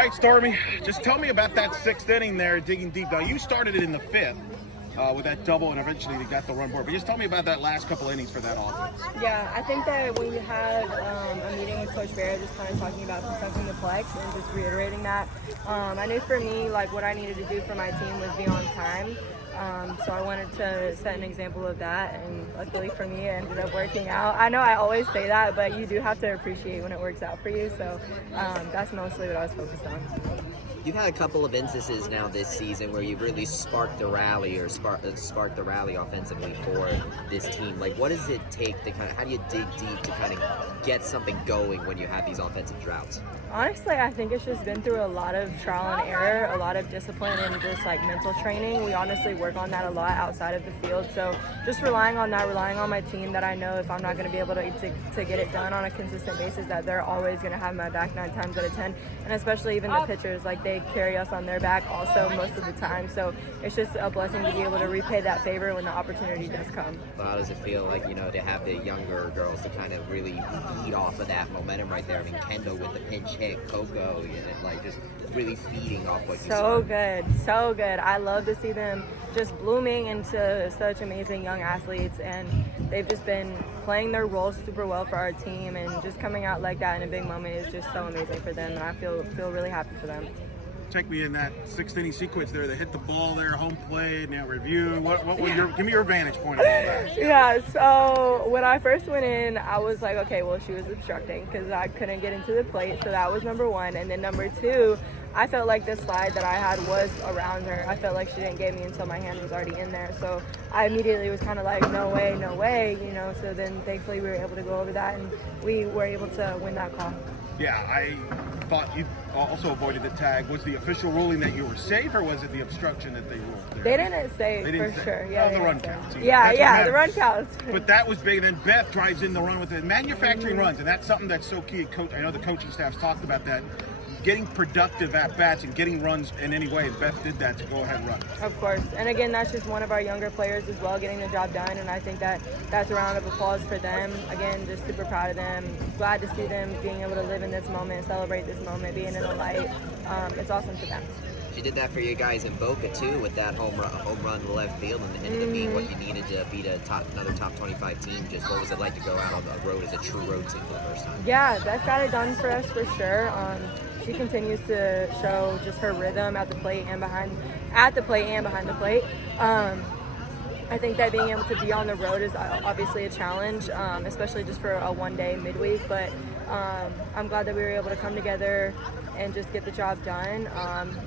All right, Stormy, just tell me about that sixth inning there, digging deep. Now, you started it in the fifth with that double, and eventually they got the run board. But just tell me about that last couple innings for that offense. Yeah, I think that when you had a meeting with Coach Barrett, just kind of talking about protecting the plex and just reiterating that, I knew for me, like, what I needed to do for my team was be on time. So I wanted to set an example of that, and luckily for me, it ended up working out. I know I always say that, but you do have to appreciate when it works out for you, so that's mostly what I was focused on. You've had a couple of instances now this season where you've really sparked the rally or sparked the rally offensively for this team. Like, what does it take to how do you dig deep to kind of get something going when you have these offensive droughts? Honestly, I think it's just been through a lot of trial and error, a lot of discipline and just like mental training. We honestly work on that a lot outside of the field. So just relying on that, relying on my team, that I know if I'm not going to be able to get it done on a consistent basis, that they're always going to have my back 9 times out of 10. And especially even the pitchers, like they carry us on their back also most of the time. So it's just a blessing to be able to repay that favor when the opportunity does come. Well, how does it feel like, to have the younger girls to kind of really feed off of that momentum right there? I mean, Kendall with the pinch hit, Coco, like just really feeding off what you saw. So good. I love to see them just blooming into such amazing young athletes, and they've just been playing their roles super well for our team, and just coming out like that in a big moment is just so amazing for them, and I feel really happy for them. Take me in that sixth inning sequence there. They hit the ball there, home plate, now review. What was give me your vantage point of all that? Yeah, so when I first went in, I was like, okay, well, she was obstructing because I couldn't get into the plate, so that was number one. And then number two, I felt like the slide that I had was around her. I felt like she didn't get me until my hand was already in there. So I immediately was kind of like, no way, so then thankfully we were able to go over that, and we were able to win that call. Yeah, I thought you also avoided the tag. Was the official ruling that you were safe, or was it the obstruction that they ruled there? They didn't say for sure. Yeah, the run counts. Yeah, the run counts. But that was big. And then Beth drives in the run with the manufacturing runs, and that's something that's so key. Coach, I know the coaching staff's talked about that. Getting productive at bats and getting runs in any way. Beth did that to go ahead and run. Of course. And again, that's just one of our younger players as well, getting the job done. And I think that's a round of applause for them. Again, just super proud of them. Glad to see them being able to live in this moment, celebrate this moment, being in the light. It's awesome for them. She did that for you guys in Boca too, with that home run to left field, and ended up being what you needed to beat another top 25 team. Just what was it like to go out on the road as a true road team for the first time? Yeah, that got it done for us for sure. She continues to show just her rhythm at the plate and behind the plate. I think that being able to be on the road is obviously a challenge, especially just for a one-day midweek. But I'm glad that we were able to come together and just get the job done,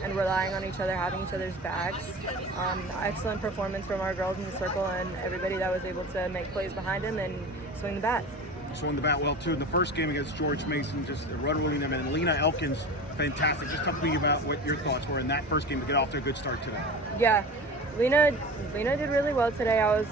and relying on each other, having each other's backs. Excellent performance from our girls in the circle and everybody that was able to make plays behind them and swing the bat. Swung the bat well too in the first game against George Mason, just run ruling them, and Lena Elkins, fantastic. Just talk to me about what your thoughts were in that first game to get off to a good start today. Yeah, Lena did really well today. I was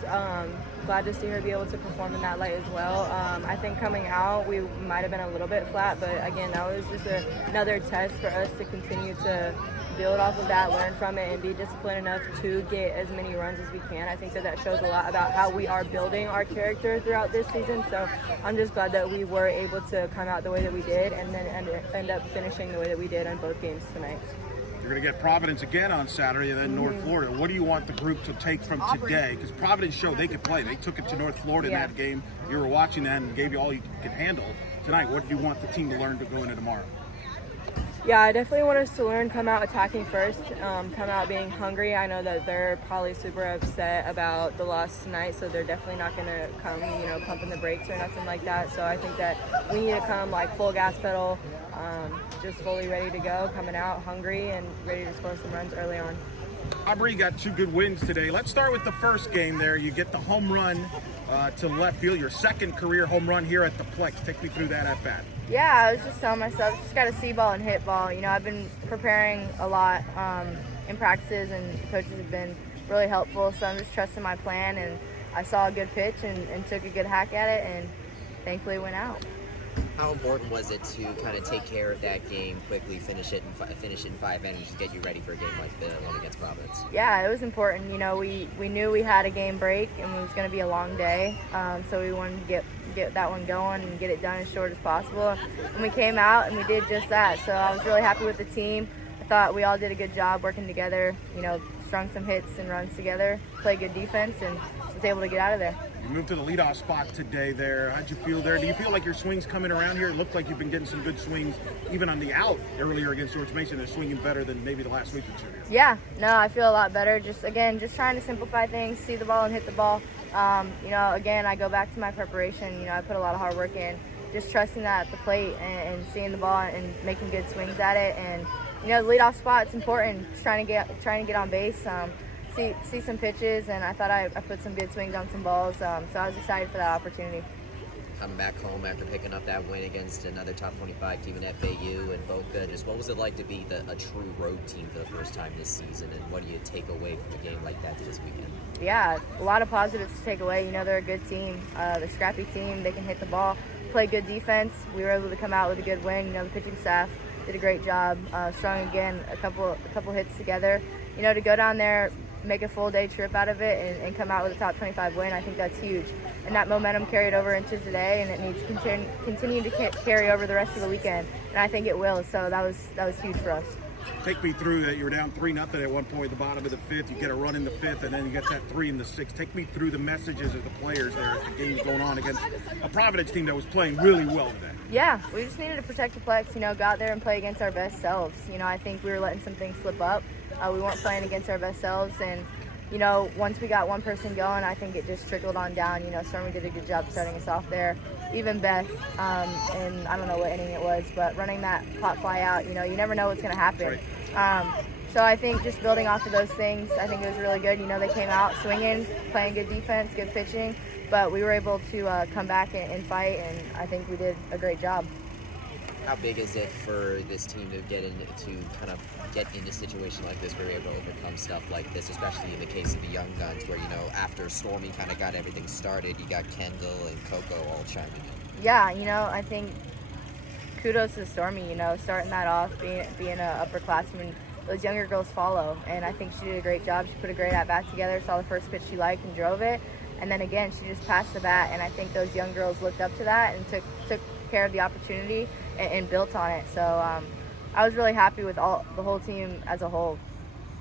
glad to see her be able to perform in that light as well. I think coming out, we might have been a little bit flat, but again, that was just another test for us to continue to build off of that, learn from it, and be disciplined enough to get as many runs as we can. I think that shows a lot about how we are building our character throughout this season. So I'm just glad that we were able to come out the way that we did, and then end up finishing the way that we did on both games tonight. You're going to get Providence again on Saturday, and then North Florida. What do you want the group to take from today? Because Providence showed they could play. They took it to North Florida in that game. You were watching that and gave you all you could handle. Tonight, what do you want the team to learn to go into tomorrow? Yeah, I definitely want us to learn, come out attacking first, come out being hungry. I know that they're probably super upset about the loss tonight, so they're definitely not going to come, pumping the brakes or nothing like that. So I think that we need to come like full gas pedal, just fully ready to go, coming out hungry and ready to score some runs early on. Aubrey got 2 good wins today. Let's start with the first game there. You get the home run to left field, your second career home run here at the Plex. Take me through that at bat. Yeah, I was just telling myself, just got to see ball and hit ball. I've been preparing a lot in practices, and the coaches have been really helpful, so I'm just trusting my plan, and I saw a good pitch and took a good hack at it, and thankfully went out. How important was it to kind of take care of that game quickly, finish it in 5 innings, and get you ready for a game like the one against Providence? Yeah, it was important. We knew we had a game break and it was going to be a long day, so we wanted to get get that one going and get it done as short as possible. And we came out and we did just that. So I was really happy with the team. I thought we all did a good job working together, strung some hits and runs together, played good defense, and was able to get out of there. You moved to the leadoff spot today there. How'd you feel there? Do you feel like your swing's coming around here? It looked like you've been getting some good swings even on the out earlier against George Mason. They're swinging better than maybe the last week or two. Yeah, no, I feel a lot better. Just trying to simplify things, see the ball and hit the ball. Again, I go back to my preparation. I put a lot of hard work in, just trusting that at the plate and seeing the ball and making good swings at it. And the leadoff spot's important. Just trying to get on base. See some pitches, and I thought I put some good swings on some balls, so I was excited for that opportunity. Coming back home after picking up that win against another top 25 team in FAU and Boca, just what was it like to be a true road team for the first time this season, and what do you take away from a game like that this weekend? Yeah, a lot of positives to take away. They're a good team, they're a scrappy team, they can hit the ball, play good defense. We were able to come out with a good win. The pitching staff did a great job, strung again a couple hits together. To go down there, make a full day trip out of it and come out with a top 25 win, I think that's huge. And that momentum carried over into today, and it needs to continue to carry over the rest of the weekend, and I think it will. So that was huge for us. Take me through that. You were down 3-0 at one point at the bottom of the fifth. You get a run in the fifth, and then you get that 3 in the sixth. Take me through the messages of the players there as the game's going on against a Providence team that was playing really well today. Yeah, we just needed to protect the plex, go out there and play against our best selves. I think we were letting some things slip up. We weren't playing against our best selves, and once we got one person going, I think it just trickled on down. Stormy did a good job starting us off there. Even Beth, and I don't know what inning it was, but running that pop fly out, you never know what's going to happen. Right. So I think just building off of those things, I think it was really good. They came out swinging, playing good defense, good pitching, but we were able to come back and fight, and I think we did a great job. How big is it for this team to get into a situation like this where you're able to overcome stuff like this, especially in the case of the young guns where, after Stormy kind of got everything started, you got Kendall and Coco all chiming in? Yeah, I think kudos to Stormy, starting that off, being an upperclassman. Those younger girls follow, and I think she did a great job. She put a great at-bat together, saw the first pitch she liked and drove it, and then again, she just passed the bat, and I think those young girls looked up to that and took care of the opportunity and built on it. So I was really happy with the whole team as a whole.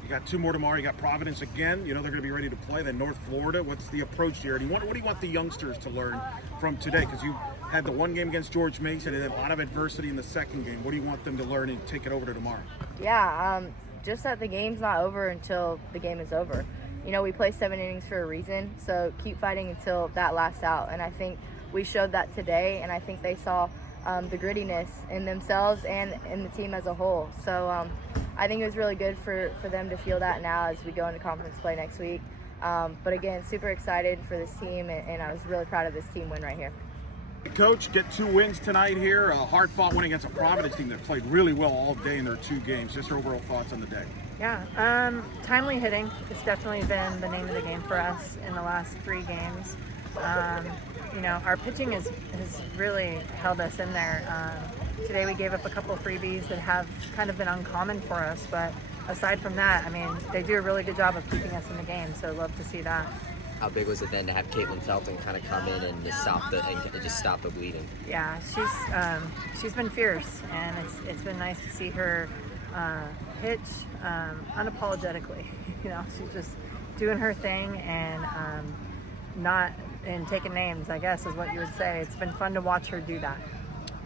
You got 2 more tomorrow. You got Providence again. They're going to be ready to play. Then North Florida. What's the approach here? What do you want the youngsters to learn from today? Because you had the one game against George Mason and then a lot of adversity in the second game. What do you want them to learn and take it over to tomorrow? Yeah, just that the game's not over until the game is over. We play 7 innings for a reason, so keep fighting until that last out. And I think we showed that today, and I think they saw the grittiness in themselves and in the team as a whole. So I think it was really good for them to feel that now as we go into conference play next week. But again, super excited for this team, and I was really proud of this team win right here. Coach, get 2 wins tonight here. A hard-fought win against a Providence team that played really well all day in their 2 games. Just your overall thoughts on the day. Yeah, timely hitting has definitely been the name of the game for us in the last 3 games. Our pitching has really held us in there. Today we gave up a couple of freebies that have kind of been uncommon for us, but aside from that, they do a really good job of keeping us in the game, so love to see that. How big was it then to have Caitlin Felton kind of come in and just stop the bleeding? Yeah, she's been fierce, and it's been nice to see her pitch unapologetically. She's just doing her thing and not taking names, I guess is what you would say. It's been fun to watch her do that.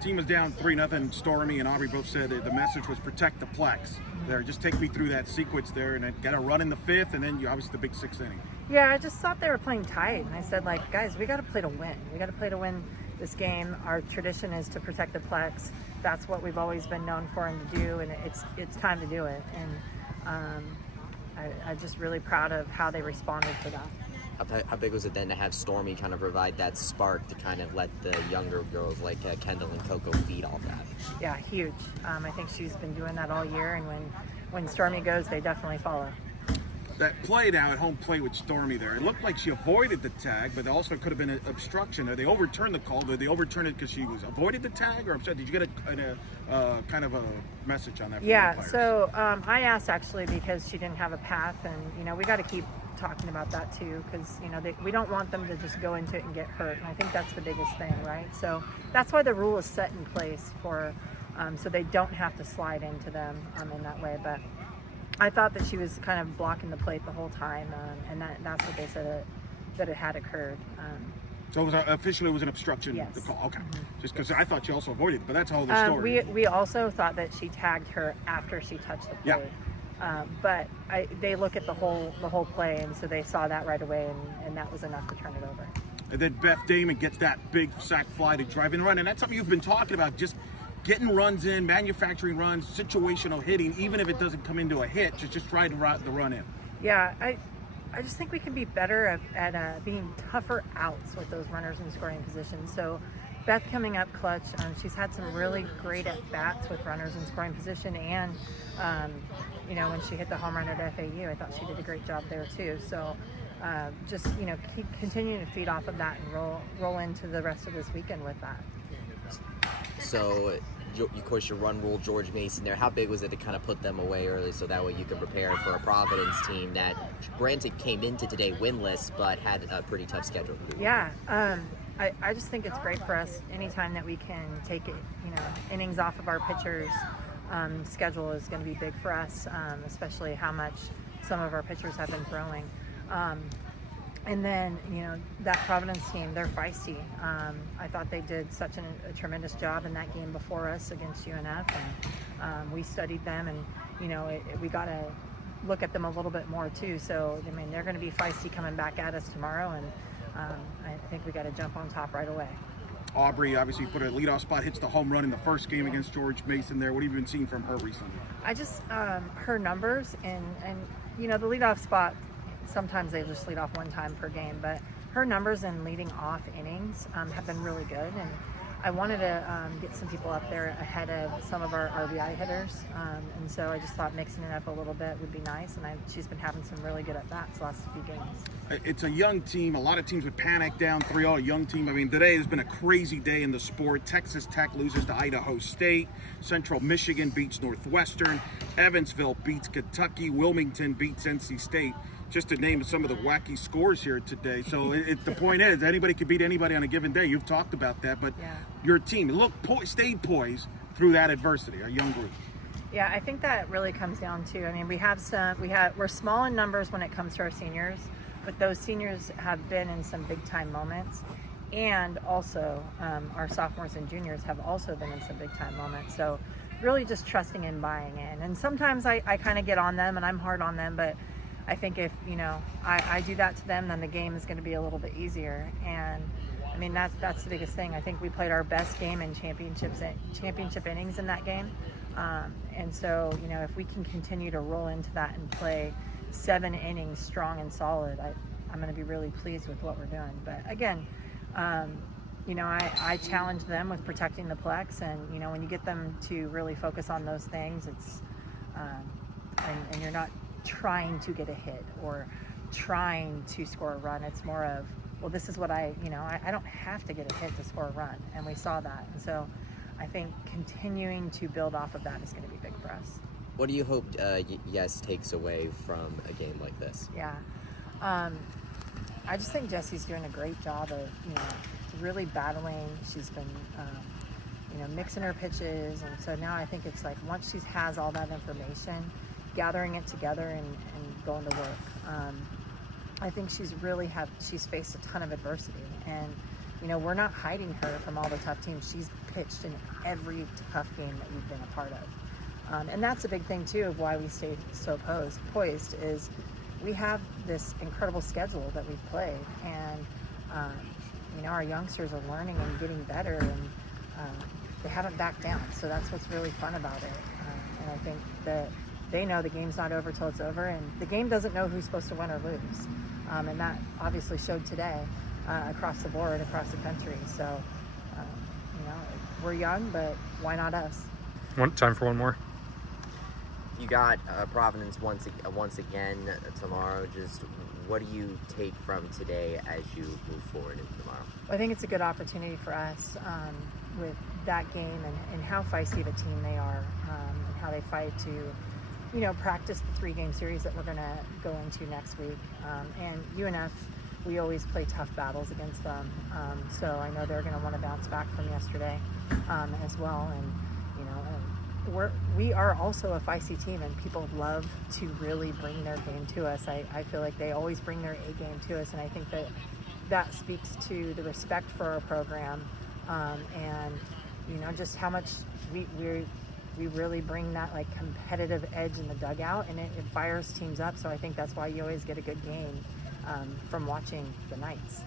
Team was down 3-0. Stormy and Aubrey both said the message was protect the plex. There, just take me through that sequence there, and then got a run in the 5th, and then obviously the big 6th inning. Yeah, I just thought they were playing tight, and I said, guys, we got to play to win. We got to play to win this game. Our tradition is to protect the plex. That's what we've always been known for and to do, and it's time to do it. And I'm just really proud of how they responded to that. How big was it then to have Stormy kind of provide that spark to kind of let the younger girls like Kendall and Coco feed off that? Yeah, huge. I think she's been doing that all year, and when Stormy goes, they definitely follow. That play now at home plate with Stormy there, it looked like she avoided the tag, but also could have been an obstruction. They overturned the call. Did they overturn it because she was avoided the tag, or did you get a kind of a message on that? Yeah, so I asked actually because she didn't have a path, and we got to keep talking about that too, because we don't want them to just go into it and get hurt, and I think that's the biggest thing, right? So that's why the rule is set in place for so they don't have to slide into them in that way. But I thought that she was kind of blocking the plate the whole time, and that's what they said that it had occurred. So it was officially it was an obstruction. Yes. The call. Okay. Just because I thought she also avoided it, but that's a whole other story. We also thought that she tagged her after she touched the plate. Yeah. But they look at the whole play, and so they saw that right away, and that was enough to turn it over. And then Beth Damon gets that big sac fly to drive in run, and that's something you've been talking about, just getting runs in, manufacturing runs, situational hitting, even if it doesn't come into a hit, just try to route the run in. Yeah, I just think we can be better at being tougher outs with those runners in scoring positions. So Beth coming up clutch, she's had some really great at-bats with runners in scoring position, and when she hit the home run at FAU, I thought she did a great job there too. So just keep continuing to feed off of that and roll into the rest of this weekend with that. So, of course, your run rule, George Mason there. How big was it to kind of put them away early so that way you could prepare for a Providence team that, granted, came into today winless, but had a pretty tough schedule? Yeah, I just think it's great for us anytime that we can take it, innings off of our pitchers. Schedule is going to be big for us, especially how much some of our pitchers have been throwing. And then, that Providence team, they're feisty. I thought they did such a tremendous job in that game before us against UNF, and we studied them, and, we got to look at them a little bit more too. So, they're going to be feisty coming back at us tomorrow, and I think we got to jump on top right away. Aubrey obviously put a leadoff spot, hits the home run in the first game against George Mason there. What have you been seeing from her recently? I just, her numbers and the leadoff spot, sometimes they just lead off one time per game, but her numbers in leading off innings have been really good, and I wanted to get some people up there ahead of some of our RBI hitters, and so I just thought mixing it up a little bit would be nice, and she's been having some really good at-bats the last few games. It's a young team. A lot of teams would panic down 3-0, a young team. Today has been a crazy day in the sport. Texas Tech loses to Idaho State. Central Michigan beats Northwestern. Evansville beats Kentucky. Wilmington beats NC State. Just to name some of the wacky scores here today. So the point is, anybody can beat anybody on a given day. You've talked about that, but your team stayed poised through that adversity, a young group. Yeah, I think that really comes down to, we're small in numbers when it comes to our seniors, but those seniors have been in some big time moments, and also our sophomores and juniors have also been in some big time moments. So really just trusting and buying in. And sometimes I kind of get on them and I'm hard on them, but I think if, I do that to them, then the game is going to be a little bit easier. And that's the biggest thing. I think we played our best game in championship innings in that game. And so, if we can continue to roll into that and play 7 innings strong and solid, I'm going to be really pleased with what we're doing. But again, I challenge them with protecting the plex, and, when you get them to really focus on those things, it's, and you're not trying to get a hit or trying to score a run. It's more of, well, this is what I don't have to get a hit to score a run, and we saw that. And so I think continuing to build off of that is going to be big for us. What do you hope Yes takes away from a game like this? Yeah, I just think Jesse's doing a great job of really battling. She's been mixing her pitches, and so now I think it's like once she has all that information, gathering it together and going to work. I think she's faced a ton of adversity, and we're not hiding her from all the tough teams. She's pitched in every tough game that we've been a part of, and that's a big thing too of why we stay so poised is we have this incredible schedule that we've played, and our youngsters are learning and getting better, and they haven't backed down. So that's what's really fun about it, and I think that they know the game's not over till it's over, and the game doesn't know who's supposed to win or lose. And that obviously showed today across the board, across the country. So, we're young, but why not us? Time for one more. You got Providence once again tomorrow. Just what do you take from today as you move forward into tomorrow? I think it's a good opportunity for us with that game and how feisty of a team they are, and how they fight to practice the 3-game series that we're going to go into next week. And UNF, we always play tough battles against them. So I know they're going to want to bounce back from yesterday as well. And, we are also a feisty team, and people love to really bring their game to us. I feel like they always bring their A game to us, and I think that speaks to the respect for our program, and just how much we really bring that like competitive edge in the dugout, and it fires teams up. So I think that's why you always get a good game from watching the Knights.